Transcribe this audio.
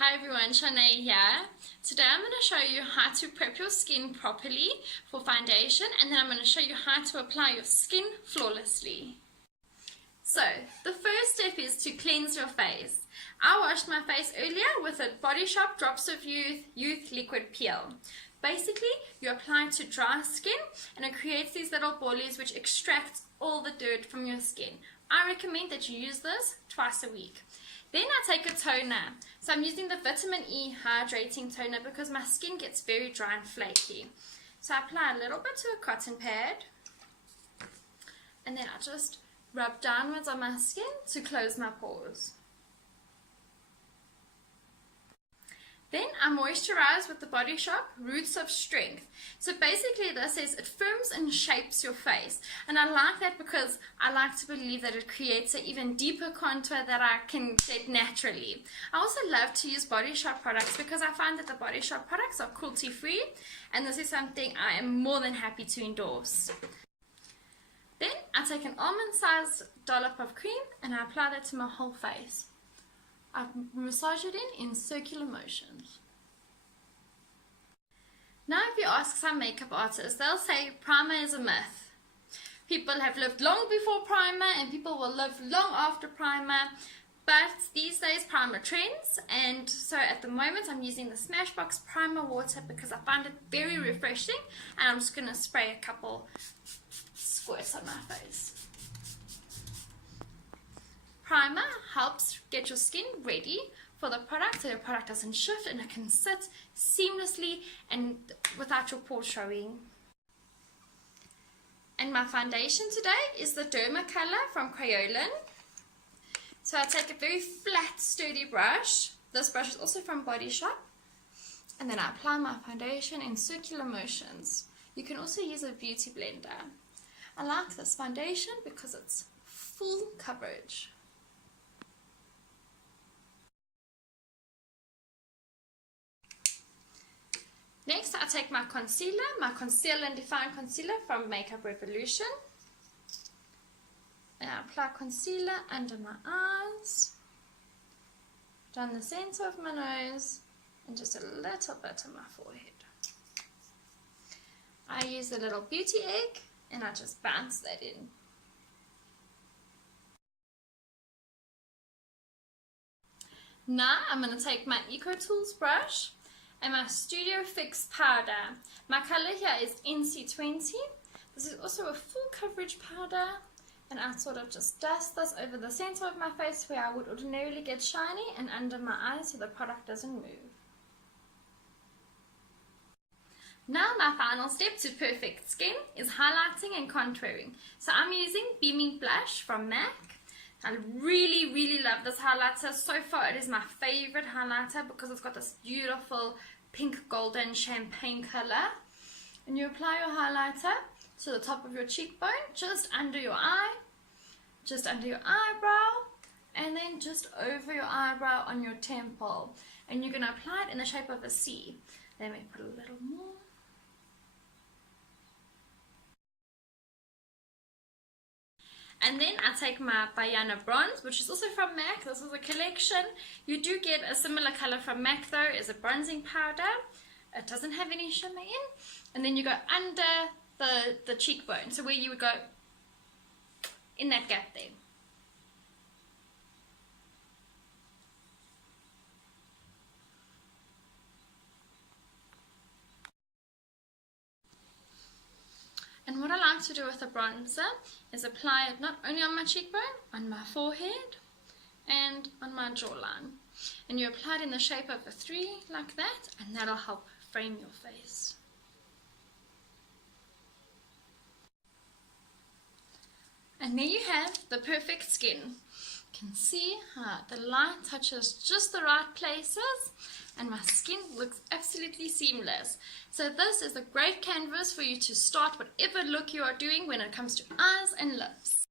Hi everyone, Shanae here. Today I'm going to show you how to prep your skin properly for foundation, and then I'm going to show you how to apply your skin flawlessly. So, the first step is to cleanse your face. I washed my face earlier with a Body Shop Drops of Youth Liquid Peel. Basically, you apply it to dry skin and it creates these little ballies which extract all the dirt from your skin. I recommend that you use this twice a week. Then I take a toner. So I'm using the Vitamin E Hydrating Toner because my skin gets very dry and flaky. So I apply a little bit to a cotton pad and then I just rub downwards on my skin to close my pores. Then I moisturize with the Body Shop Roots of Strength. So basically this says it firms and shapes your face. And I like that because I like to believe that it creates an even deeper contour that I can get naturally. I also love to use Body Shop products because I find that the Body Shop products are cruelty free. And this is something I am more than happy to endorse. Then I take an almond-sized dollop of cream and I apply that to my whole face. I massage it in circular motions. Now if you ask some makeup artists, they'll say primer is a myth. People have lived long before primer and people will live long after primer. But these days primer trends, and so at the moment I'm using the Smashbox Primer Water because I find it very refreshing, and I'm just going to spray a couple squirts on my face. Primer helps get your skin ready for the product so your product doesn't shift and it can sit seamlessly and without your pores showing. And my foundation today is the Derma Color from Crayolan. So I take a very flat, sturdy brush. This brush is also from Body Shop. And then I apply my foundation in circular motions. You can also use a beauty blender. I like this foundation because it's full coverage. Next, I take my concealer, my Conceal and Define Concealer from Makeup Revolution. And I apply concealer under my eyes, down the center of my nose, and just a little bit on my forehead. I use a little beauty egg, and I just bounce that in. Now, I'm going to take my EcoTools brush and my Studio Fix powder. My color here is NC20. This is also a full coverage powder, and I sort of just dust this over the center of my face where I would ordinarily get shiny and under my eyes so the product doesn't move. Now my final step to perfect skin is highlighting and contouring. So I'm using Beaming Blush from MAC. I really love this highlighter. So far it is my favorite highlighter because it's got this beautiful pink golden champagne color. And you apply your highlighter to the top of your cheekbone, just under your eye, just under your eyebrow, and then just over your eyebrow on your temple. And you're going to apply it in the shape of a C. Let me put a little more. And then I take my Bayana Bronze, which is also from MAC. This is a collection. You do get a similar color from MAC though, as a bronzing powder. It doesn't have any shimmer in. And then you go under the cheekbone, so where you would go in that gap there. And what I like to do with a bronzer is apply it not only on my cheekbone, on my forehead, and on my jawline. And you apply it in the shape of a 3 like that, and that'll help frame your face. And there you have the perfect skin. You can see how the light touches just the right places and my skin looks absolutely seamless. So this is a great canvas for you to start whatever look you are doing when it comes to eyes and lips.